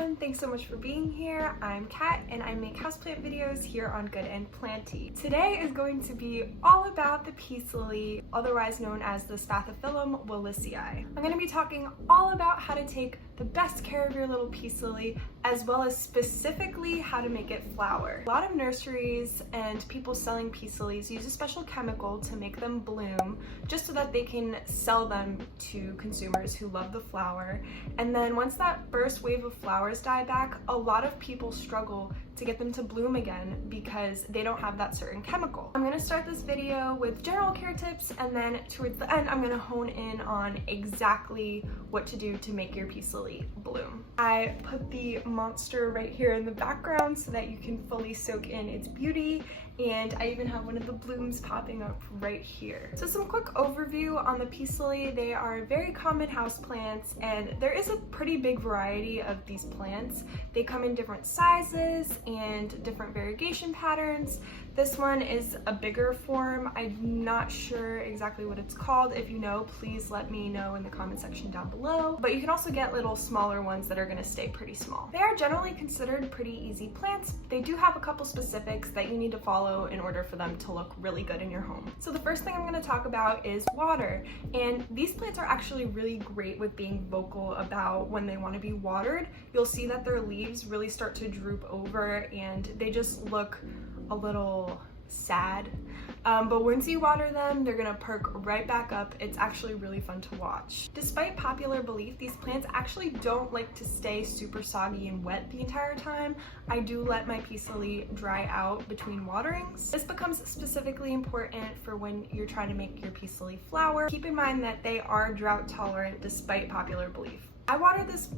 everyone, thanks so much for being here. I'm Kat and I make houseplant videos here on Good and Planty. Today is going to be all about the peace lily, otherwise known as the spathiphyllum wallisii. I'm going to be talking all about how to take the best care of your little peace lily, as well as specifically how to make it flower. A lot of nurseries and people selling peace lilies use a special chemical to make them bloom, just so that they can sell them to consumers who love the flower. And then once that first wave of flowers die back, a lot of people struggle to get them to bloom again because they don't have that certain chemical. I'm gonna start this video with general care tips, and then towards the end, I'm gonna hone in on exactly what to do to make your peace lily bloom. I put the monster right here in the background so that you can fully soak in its beauty, and I even have one of the blooms popping up right here. So some quick overview on the peace lily. They are very common houseplants, and there is a pretty big variety of these plants. They come in different sizes and different variegation patterns. This one is a bigger form. I'm not sure exactly what it's called. If you know, please let me know in the comment section down below. But you can also get little smaller ones that are gonna stay pretty small. They are generally considered pretty easy plants. They do have a couple specifics that you need to follow in order for them to look really good in your home. So the first thing I'm gonna talk about is water. And these plants are actually really great with being vocal about when they wanna be watered. You'll see that their leaves really start to droop over and they just look a little sad. But once you water them, they're gonna perk right back up. It's actually really fun to watch. Despite popular belief, these plants actually don't like to stay super soggy and wet the entire time. I do let my peace lily dry out between waterings. This becomes specifically important for when you're trying to make your peace lily flower. Keep in mind that they are drought tolerant despite popular belief. I water this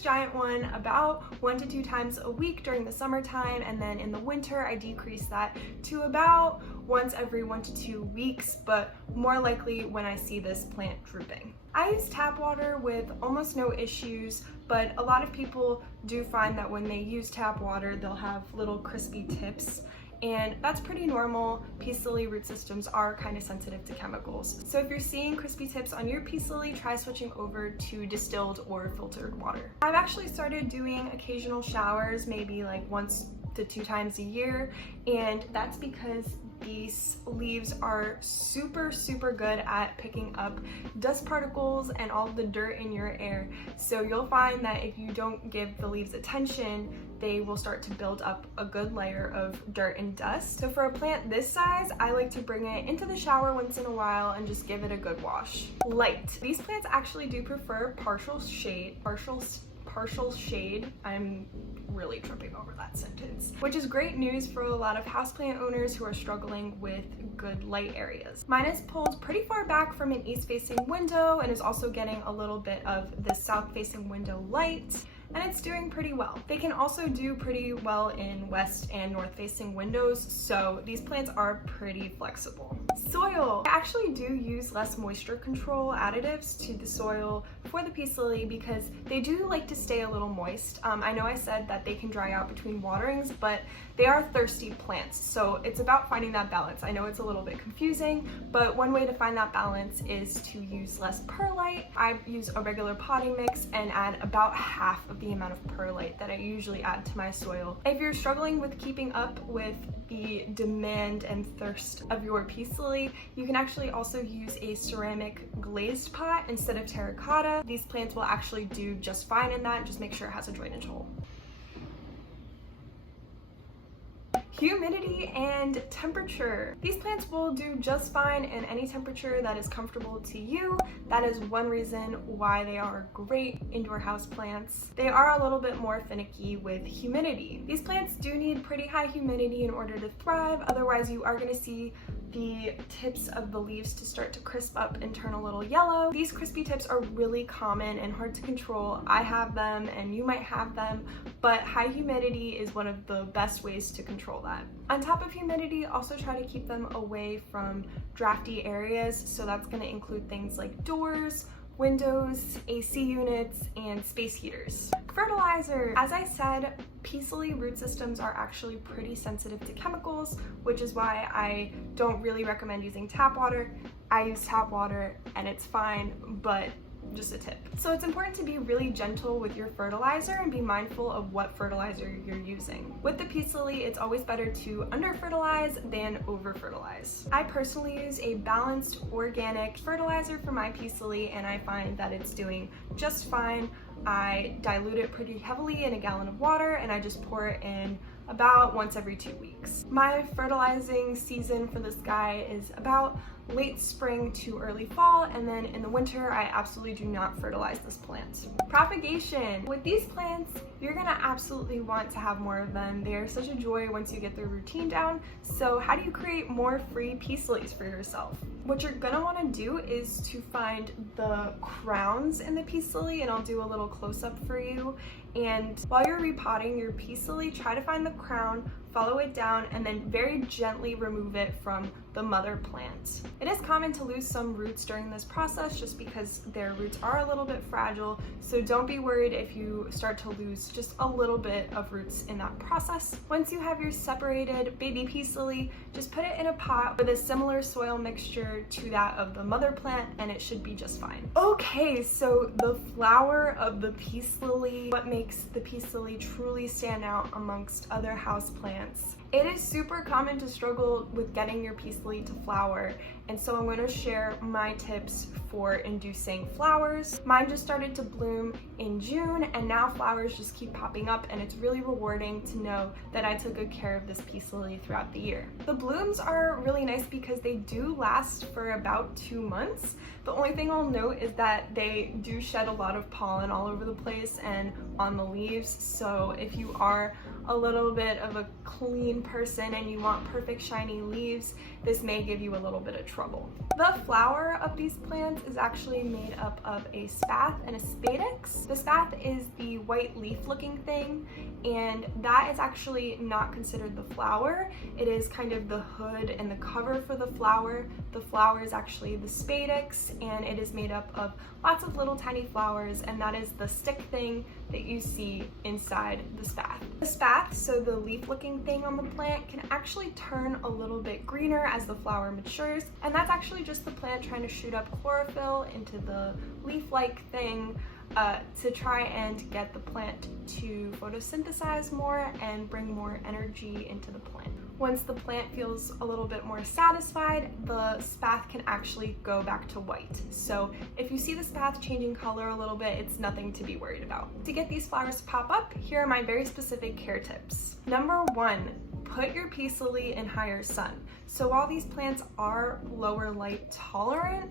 giant one about 1 to 2 times a week during the summertime, and then in the winter I decrease that to about once every 1 to 2 weeks, but more likely when I see this plant drooping. I use tap water with almost no issues, but a lot of people do find that when they use tap water, they'll have little crispy tips. And that's pretty normal. Peace lily root systems are kind of sensitive to chemicals. So if you're seeing crispy tips on your peace lily, try switching over to distilled or filtered water. I've actually started doing occasional showers, maybe like 1 to 2 times a year, and that's because these leaves are super good at picking up dust particles and all the dirt in your air. So you'll find that if you don't give the leaves attention, they will start to build up a good layer of dirt and dust. So for a plant this size, I like to bring it into the shower once in a while and just give it a good wash. Light. These plants actually do prefer partial shade. I'm really tripping over that sentence, which is great news for a lot of houseplant owners who are struggling with good light areas. Mine is pulled pretty far back from an east-facing window and is also getting a little bit of the south-facing window light, and it's doing pretty well. They can also do pretty well in west and north facing windows, so these plants are pretty flexible. Soil. I actually do use less moisture control additives to the soil for the peace lily because they do like to stay a little moist. I know I said that they can dry out between waterings, but they are thirsty plants, so it's about finding that balance. I know it's a little bit confusing, but one way to find that balance is to use less perlite. I use a regular potting mix and add about half of the amount of perlite that I usually add to my soil. If you're struggling with keeping up with the demand and thirst of your peace lily, you can actually also use a ceramic glazed pot instead of terracotta. These plants will actually do just fine in that. Just make sure it has a drainage hole. Humidity and temperature. These plants will do just fine in any temperature that is comfortable to you. That is one reason why they are great indoor house plants. They are a little bit more finicky with humidity. These plants do need pretty high humidity in order to thrive, otherwise you are going to see the tips of the leaves to start to crisp up and turn a little yellow. These crispy tips are really common and hard to control. I have them and you might have them, but high humidity is one of the best ways to control that. On top of humidity, also try to keep them away from drafty areas, so that's going to include things like doors, windows, AC units, and space heaters. Fertilizer. As I said, peace lily root systems are actually pretty sensitive to chemicals, which is why I don't really recommend using tap water. I use tap water and it's fine, but just a tip. So it's important to be really gentle with your fertilizer and be mindful of what fertilizer you're using. With the peace lily, it's always better to under-fertilize than over-fertilize. I personally use a balanced organic fertilizer for my peace lily, and I find that it's doing just fine. I dilute it pretty heavily in a gallon of water, and I just pour it in about once every 2 weeks. My fertilizing season for this guy is about late spring to early fall, and then in the winter I absolutely do not fertilize this plant. Propagation. With these plants, you're gonna absolutely want to have more of them. They're such a joy once you get their routine down. So how do you create more free peace lilies for yourself? What you're gonna wanna do is to find the crowns in the peace lily, and I'll do a little close-up for you. And while you're repotting your peace lily, try to find the crown, follow it down, and then very gently remove it from the mother plant. It is common to lose some roots during this process just because their roots are a little bit fragile, so don't be worried if you start to lose just a little bit of roots in that process. Once you have your separated baby peace lily, just put it in a pot with a similar soil mixture to that of the mother plant, and it should be just fine. Okay, so the flower of the peace lily, what makes the peace lily truly stand out amongst other house plants. It is super common to struggle with getting your peace lily to flower, and so I'm going to share my tips for inducing flowers. Mine just started to bloom in June, and now flowers just keep popping up, and it's really rewarding to know that I took good care of this peace lily throughout the year. The blooms are really nice because they do last for about 2 months. The only thing I'll note is that they do shed a lot of pollen all over the place and on the leaves, so if you are a little bit of a clean person and you want perfect shiny leaves, this may give you a little bit of trouble. The flower of these plants is actually made up of a spath and a spadix. The spath is the white leaf looking thing, and that is actually not considered the flower. It is kind of the hood and the cover for the flower. The flower is actually the spadix, and it is made up of lots of little tiny flowers, and that is the stick thing that you see inside the spath. The spath, so the leaf looking thing on the plant, can actually turn a little bit greener as the flower matures, and that's actually just the plant trying to shoot up chlorophyll into the leaf-like thing to try and get the plant to photosynthesize more and bring more energy into the plant. Once the plant feels a little bit more satisfied, the spath can actually go back to white. So if you see the spath changing color a little bit, it's nothing to be worried about. To get these flowers to pop up, here are my very specific care tips. Number 1, put your peace lily in higher sun. So while these plants are lower light tolerant,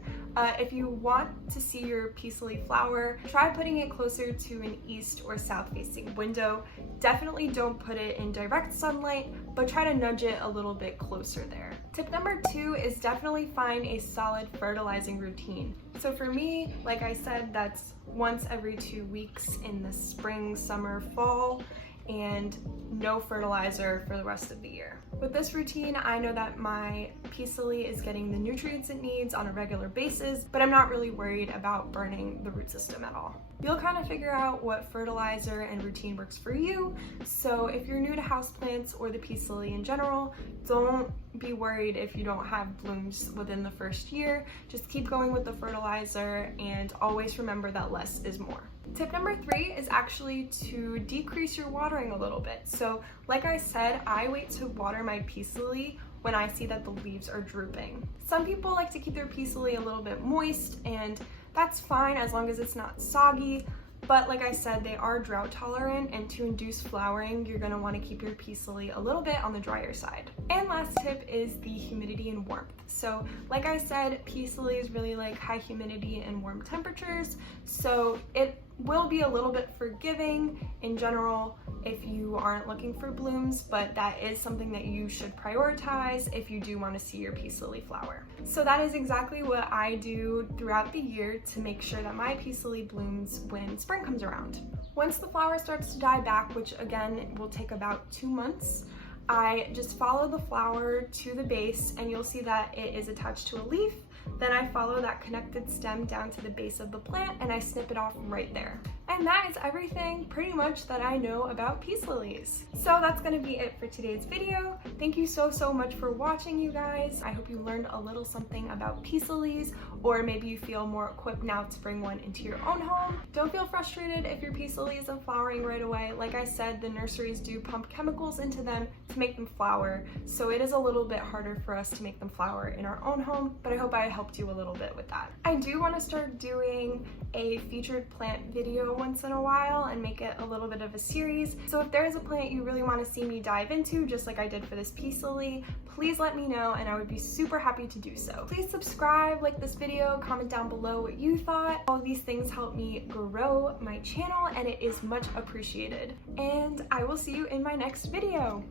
if you want to see your peace lily flower, try putting it closer to an east or south facing window. Definitely don't put it in direct sunlight, but try to nudge it a little bit closer there. Tip number 2 is definitely find a solid fertilizing routine. So for me, like I said, that's once every 2 weeks in the spring, summer, fall, and no fertilizer for the rest of the year. With this routine, I know that my peace lily is getting the nutrients it needs on a regular basis, but I'm not really worried about burning the root system at all. You'll kind of figure out what fertilizer and routine works for you. So if you're new to houseplants or the peace lily in general, don't be worried if you don't have blooms within the first year. Just keep going with the fertilizer and always remember that less is more. Tip number 3 is actually to decrease your watering a little bit. So like I said, I wait to water my peace lily when I see that the leaves are drooping. Some people like to keep their peace lily a little bit moist, and that's fine as long as it's not soggy. But like I said, they are drought tolerant, and to induce flowering, you're gonna wanna keep your peace lily a little bit on the drier side. And last tip is the humidity and warmth. So like I said, peace lilies really like high humidity and warm temperatures, so it will be a little bit forgiving in general if you aren't looking for blooms, but that is something that you should prioritize if you do want to see your peace lily flower. So that is exactly what I do throughout the year to make sure that my peace lily blooms when spring comes around. Once the flower starts to die back, which again will take about 2 months, I just follow the flower to the base, and you'll see that it is attached to a leaf. Then I follow that connected stem down to the base of the plant, and I snip it off right there. And that is everything pretty much that I know about peace lilies. So that's gonna be it for today's video. Thank you so much for watching, you guys. I hope you learned a little something about peace lilies, or maybe you feel more equipped now to bring one into your own home. Don't feel frustrated if your peace lily isn't flowering right away. Like I said, the nurseries do pump chemicals into them to make them flower, so it is a little bit harder for us to make them flower in our own home, but I hope I helped you a little bit with that. I do want to start doing a featured plant video once in a while and make it a little bit of a series. So if there is a plant you really want to see me dive into, just like I did for this peace lily, please let me know and I would be super happy to do so. Please subscribe, like this video, comment down below what you thought. All of these things help me grow my channel and it is much appreciated. And I will see you in my next video.